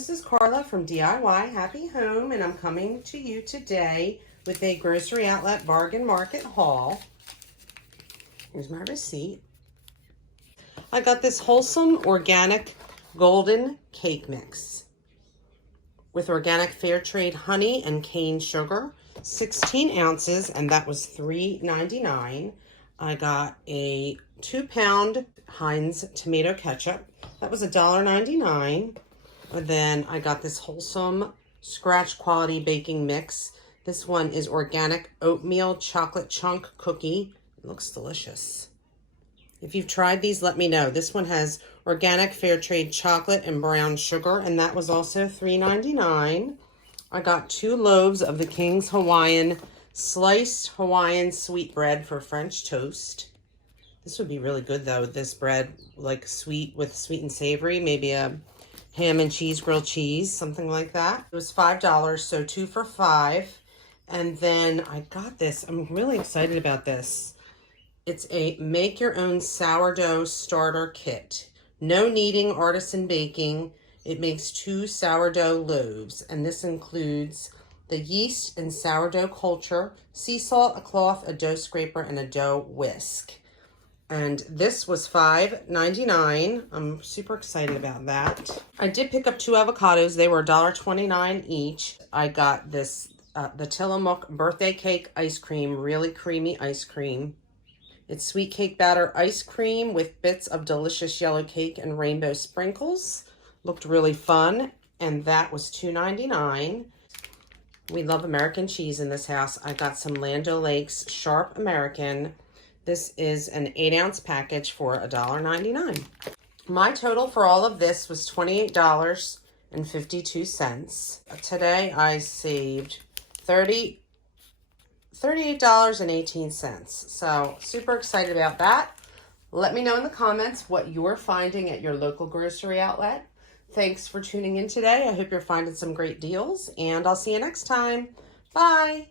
this is Carla from DIY Happy Home, and I'm coming to you today with a grocery outlet bargain market haul. Here's my receipt. I got this wholesome organic golden cake mix with organic fair trade honey and cane sugar, 16 ounces, and that was $3.99. I got a 2-pound Heinz tomato ketchup. That was $1.99. And then I got this wholesome scratch quality baking mix. This one is organic oatmeal chocolate chunk cookie. It looks delicious. If you've tried these, let me know. This one has organic fair trade chocolate and brown sugar, and that was also $3.99. I got 2 loaves of the King's Hawaiian sliced Hawaiian sweet bread for French toast. This would be really good though, this bread, like sweet with sweet and savory, maybe a ham and cheese, grilled cheese, something like that. It was $5, so 2 for $5. And then I got this. I'm really excited about this. It's a make your own sourdough starter kit. No kneading, artisan baking. It makes 2 sourdough loaves, and this includes the yeast and sourdough culture, sea salt, a cloth, a dough scraper, and a dough whisk. And this was $5.99. I'm super excited about that. I did pick up 2 avocados. They were $1.29 each. I got this, the Tillamook birthday cake ice cream, really creamy ice cream. It's sweet cake batter ice cream with bits of delicious yellow cake and rainbow sprinkles. Looked really fun, and that was $2.99. We love American cheese in this house. I got some Land O'Lakes Sharp American. This is an 8-ounce package for $1.99. My total for all of this was $28.52. Today I saved $38.18. So super excited about that. Let me know in the comments what you're finding at your local grocery outlet. Thanks for tuning in today. I hope you're finding some great deals, and I'll see you next time. Bye.